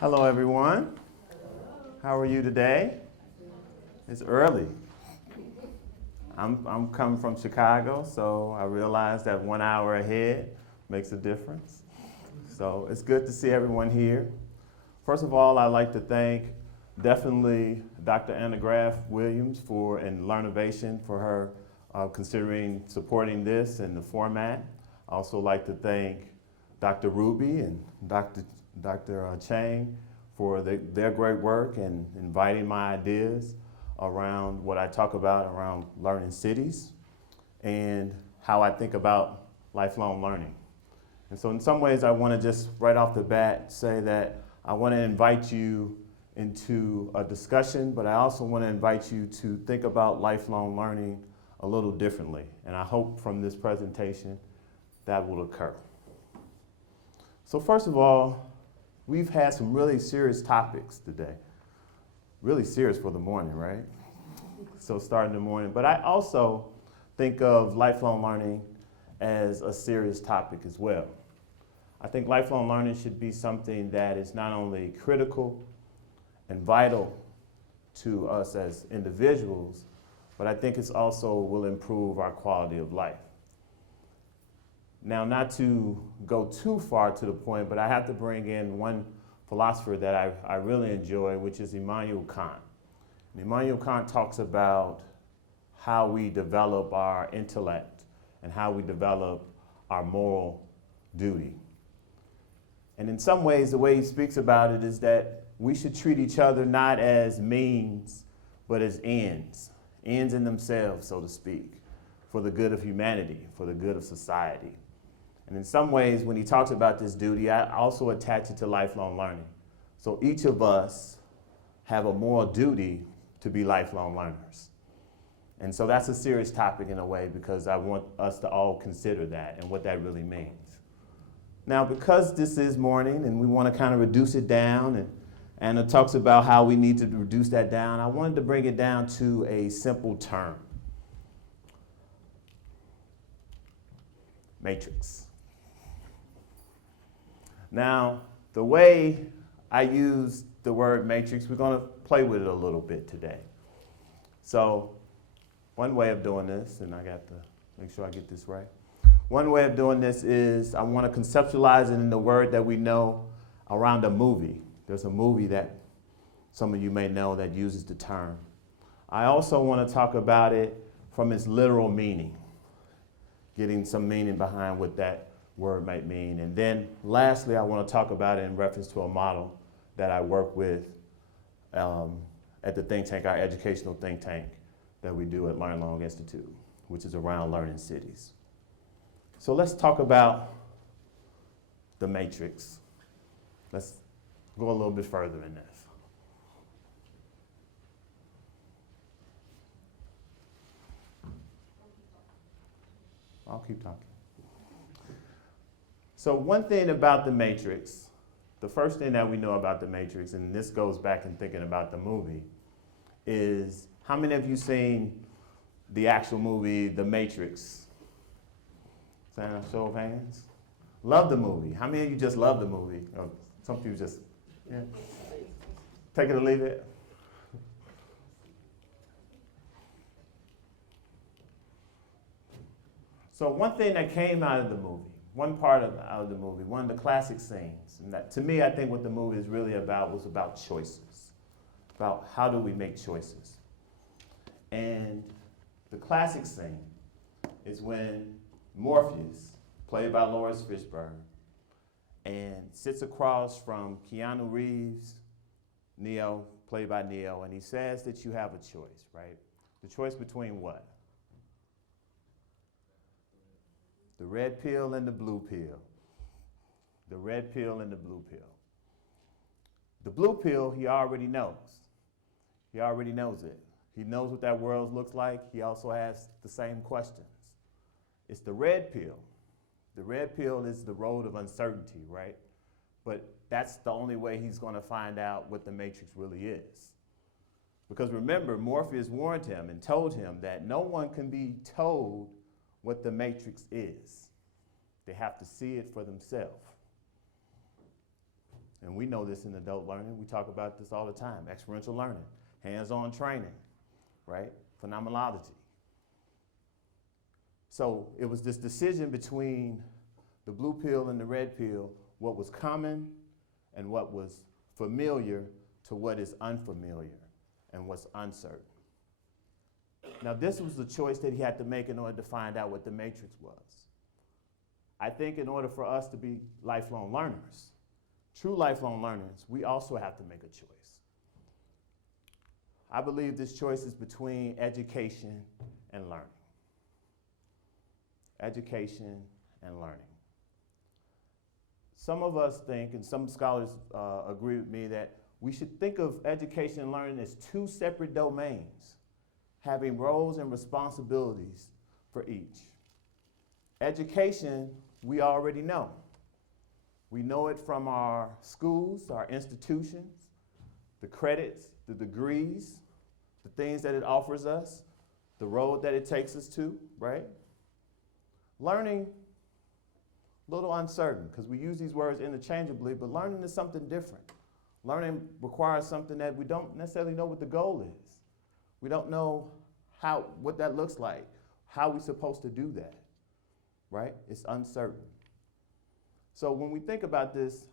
Hello, everyone. How are you today? It's early. I'm coming from Chicago, so I realize that 1 hour ahead makes a difference. So it's good to see everyone here. First of all, I'd like to thank definitely Dr. Anna Graff Williams and LearnNovation for her considering supporting this and the format. I also like to thank Dr. Ruby and Dr. Chang for their great work and inviting my ideas around what I talk about around learning cities and how I think about lifelong learning. And so in some ways I want to just right off the bat say that I want to invite you into a discussion, but I also want to invite you to think about lifelong learning a little differently. And I hope from this presentation that will occur. So first of all, we've had some really serious topics today. Really serious for the morning, right? So starting the morning. But I also think of lifelong learning as a serious topic as well. I think lifelong learning should be something that is not only critical and vital to us as individuals, but I think it also will improve our quality of life. Now, not to go too far to the point, but I have to bring in one philosopher that I really enjoy, which is Immanuel Kant. And Immanuel Kant talks about how we develop our intellect and how we develop our moral duty. And in some ways, the way he speaks about it is that we should treat each other not as means, but as ends in themselves, so to speak, for the good of humanity, for the good of society. And in some ways, when he talks about this duty, I also attach it to lifelong learning. So each of us have a moral duty to be lifelong learners. And so that's a serious topic in a way because I want us to all consider that and what that really means. Now, because this is morning and we want to kind of reduce it down, and it talks about how we need to reduce that down, I wanted to bring it down to a simple term. Matrix. Now, the way I use the word matrix, we're going to play with it a little bit today. So, one way of doing this, and I got to make sure I get this right. One way of doing this is I want to conceptualize it in the word that we know around a movie. There's a movie that some of you may know that uses the term. I also want to talk about it from its literal meaning, getting some meaning behind what that word might mean. And then lastly, I want to talk about it in reference to a model that I work with at the think tank, our educational think tank that we do at LearnLong Institute, which is around learning cities. So let's talk about the matrix. Let's go a little bit further in this. I'll keep talking. So one thing about the matrix, the first thing that we know about the matrix, and this goes back in thinking about the movie, is how many of you seen the actual movie, The Matrix? Show of hands. Love the movie. How many of you just love the movie? Or some people just, yeah. Take it or leave it. So one thing that came out of the movie, one part out of the movie, one of the classic scenes, and that, to me, I think what the movie is really about was about choices, about how do we make choices. And the classic scene is when Morpheus, played by Lawrence Fishburne, and sits across from Keanu Reeves, Neo, played by Neo, and he says that you have a choice, right? The choice between what? The red pill and the blue pill. The red pill and the blue pill. The blue pill, he already knows. He already knows it. He knows what that world looks like. He also has the same questions. It's the red pill. The red pill is the road of uncertainty, right? But that's the only way he's going to find out what the matrix really is. Because remember, Morpheus warned him and told him that no one can be told what the matrix is. They have to see it for themselves. And we know this in adult learning. We talk about this all the time. Experiential learning, hands-on training, right? Phenomenology. So it was this decision between the blue pill and the red pill, what was common and what was familiar to what is unfamiliar and what's uncertain. Now, this was the choice that he had to make in order to find out what the matrix was. I think in order for us to be lifelong learners, true lifelong learners, we also have to make a choice. I believe this choice is between education and learning. Education and learning. Some of us think, and some scholars agree with me, that we should think of education and learning as two separate domains, having roles and responsibilities for each. Education, we already know. We know it from our schools, our institutions, the credits, the degrees, the things that it offers us, the road that it takes us to, right? Learning, a little uncertain, because we use these words interchangeably, but learning is something different. Learning requires something that we don't necessarily know what the goal is. We don't know what that looks like, how we're supposed to do that, right? It's uncertain. So when we think about this,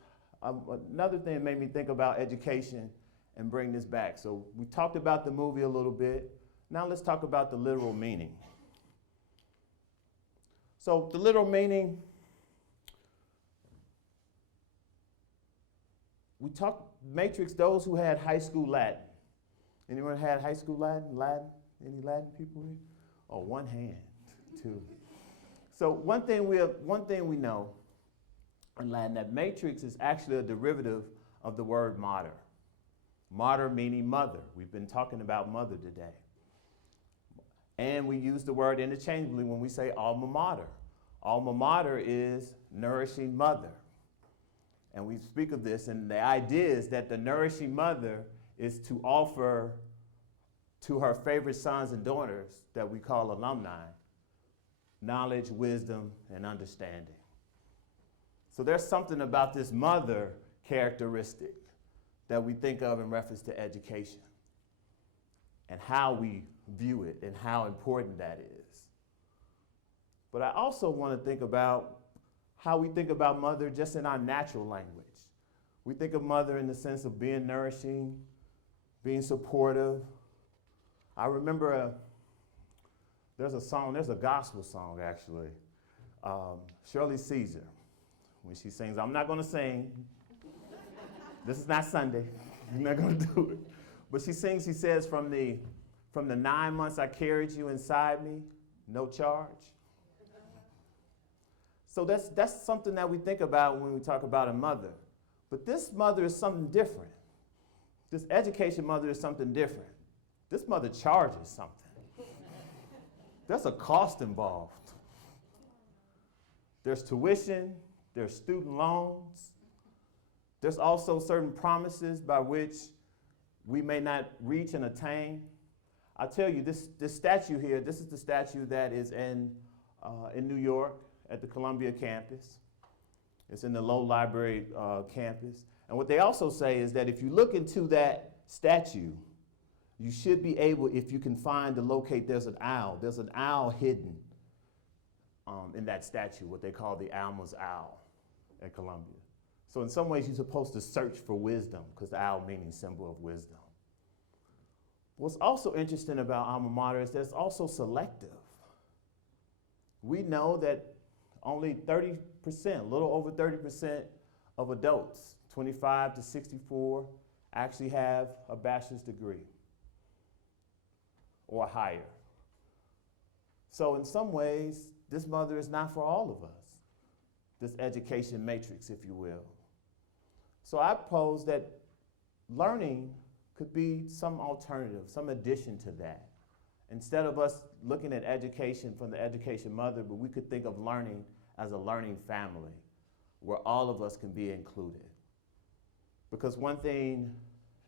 another thing made me think about education and bring this back. So we talked about the movie a little bit. Now let's talk about the literal meaning. So the literal meaning, we talked matrix, those who had high school Latin. Anyone had high school Latin? Latin? Any Latin people here? Oh, one hand, two. So one thing we know in Latin, that matrix is actually a derivative of the word mater. Mater meaning mother. We've been talking about mother today. And we use the word interchangeably when we say alma mater. Alma mater is nourishing mother. And we speak of this, and the idea is that the nourishing mother is to offer to her favorite sons and daughters that we call alumni knowledge, wisdom, and understanding. So there's something about this mother characteristic that we think of in reference to education and how we view it and how important that is. But I also want to think about how we think about mother just in our natural language. We think of mother in the sense of being nourishing, being supportive. I remember there's a gospel song actually, Shirley Caesar, when she sings, I'm not going to sing. This is not Sunday. I'm not going to do it. But she says, from the 9 months I carried you inside me, no charge. So that's something that we think about when we talk about a mother. But this mother is something different. This education mother is something different. This mother charges something. There's a cost involved. There's tuition, there's student loans. There's also certain promises by which we may not reach and attain. I'll tell you, this statue here, this is the statue that is in New York at the Columbia campus. It's in the Low Library campus. And what they also say is that if you look into that statue, you should be able, if you can find to locate, there's an owl hidden in that statue, what they call the Alma's owl at Columbia. So in some ways, you're supposed to search for wisdom, because the owl meaning symbol of wisdom. What's also interesting about alma mater is that it's also selective. We know that only 30%, a little over 30% of adults, 25 to 64, actually have a bachelor's degree or higher. So in some ways, this mother is not for all of us, this education matrix, if you will. So I pose that learning could be some alternative, some addition to that. Instead of us looking at education from the education mother, but we could think of learning as a learning family where all of us can be included. Because one thing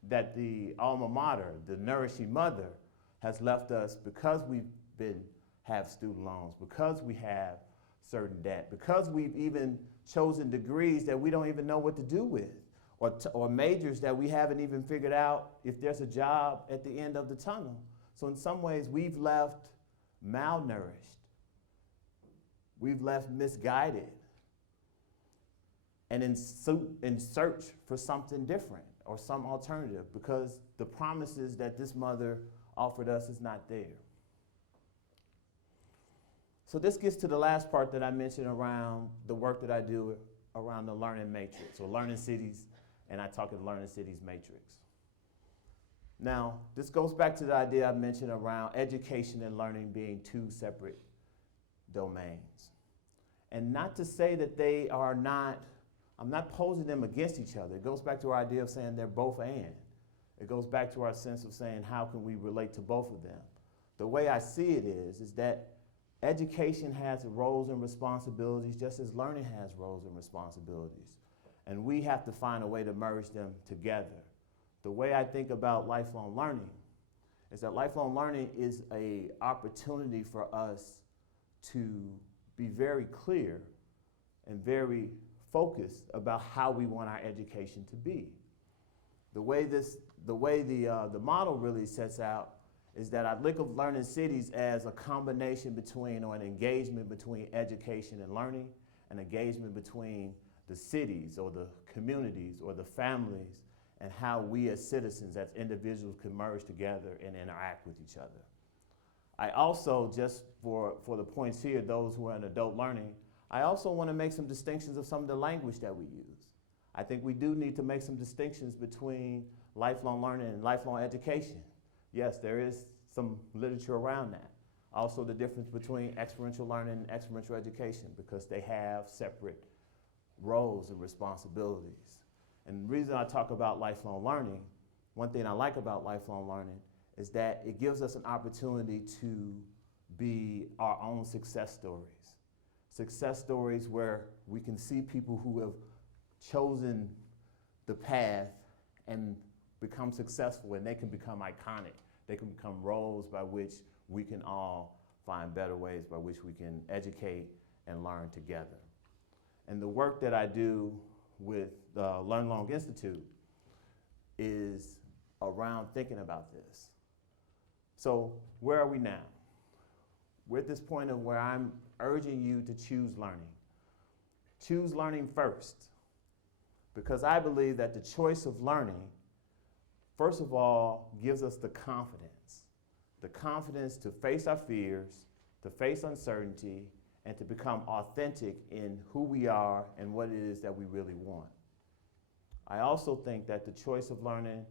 that the alma mater, the nourishing mother, has left us, because we've have student loans, because we have certain debt, because we've even chosen degrees that we don't even know what to do with, or majors that we haven't even figured out if there's a job at the end of the tunnel. So in some ways, we've left malnourished. We've left misguided and in search for something different or some alternative because the promises that this mother offered us is not there. So this gets to the last part that I mentioned around the work that I do around the learning matrix or learning cities, and I talk in learning cities matrix. Now, this goes back to the idea I mentioned around education and learning being two separate domains. And not to say that they are not, I'm not posing them against each other. It goes back to our idea of saying they're both and. It goes back to our sense of saying how can we relate to both of them. The way I see it is that education has roles and responsibilities just as learning has roles and responsibilities. And we have to find a way to merge them together. The way I think about lifelong learning is that lifelong learning is an opportunity for us to be very clear and very focused about how we want our education to be. The way the model really sets out is that I think of learning cities as a combination between or an engagement between education and learning, an engagement between the cities or the communities or the families and how we as citizens, as individuals, can merge together and interact with each other. I also, just for the points here, those who are in adult learning, I also want to make some distinctions of some of the language that we use. I think we do need to make some distinctions between lifelong learning and lifelong education. Yes, there is some literature around that. Also the difference between experiential learning and experiential education because they have separate roles and responsibilities. And the reason I talk about lifelong learning, one thing I like about lifelong learning is that it gives us an opportunity to be our own success stories. Success stories where we can see people who have chosen the path and become successful, and they can become iconic. They can become roles by which we can all find better ways by which we can educate and learn together. And the work that I do with the LearnLong Institute is around thinking about this. So where are we now? We're at this point of where I'm urging you to choose learning. Choose learning first, because I believe that the choice of learning, first of all, gives us the confidence to face our fears, to face uncertainty, and to become authentic in who we are and what it is that we really want. I also think that the choice of learning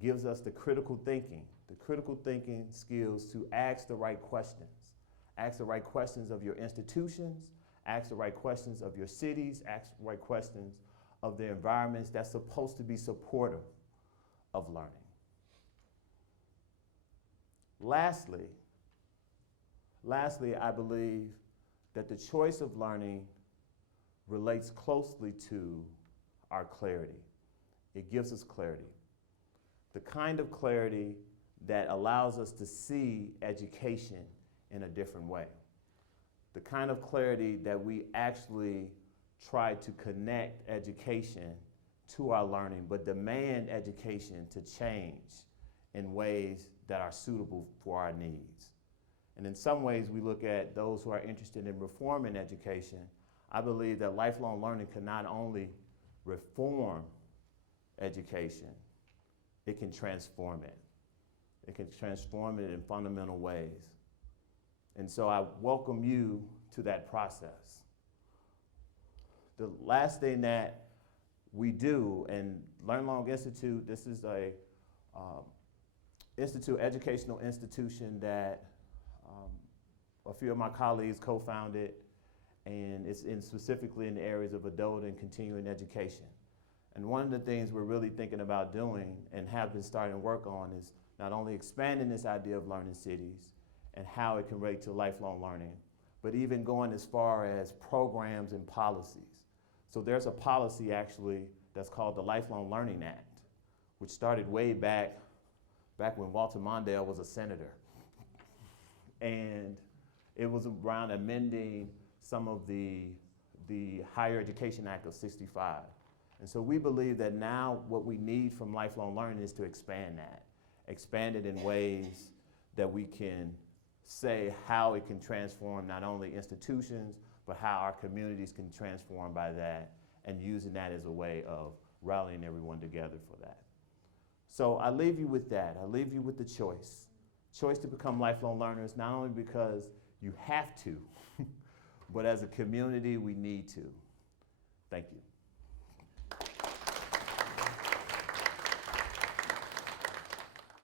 gives us the critical thinking skills to ask the right questions. Ask the right questions of your institutions, ask the right questions of your cities, ask the right questions of the environments that's supposed to be supportive of learning. Lastly, I believe that the choice of learning relates closely to our clarity. It gives us clarity. The kind of clarity that allows us to see education in a different way. The kind of clarity that we actually try to connect education to our learning, but demand education to change in ways that are suitable for our needs. And in some ways, we look at those who are interested in reforming education. I believe that lifelong learning can not only reform education, it can transform it. It can transform it in fundamental ways. And so I welcome you to that process. The last thing that we do, and LearnLong Institute, this is a educational institution that a few of my colleagues co-founded, and it's specifically in the areas of adult and continuing education. And one of the things we're really thinking about doing and have been starting to work on is not only expanding this idea of learning cities and how it can relate to lifelong learning, but even going as far as programs and policies. So there's a policy actually that's called the Lifelong Learning Act, which started way back when Walter Mondale was a senator. And it was around amending some of the Higher Education Act of '65. And so we believe that now what we need from lifelong learning is to expand that, expand it in ways that we can say how it can transform not only institutions, but how our communities can transform by that, and using that as a way of rallying everyone together for that. So I leave you with that. I leave you with the choice. Choice to become lifelong learners, not only because you have to, but as a community, we need to. Thank you.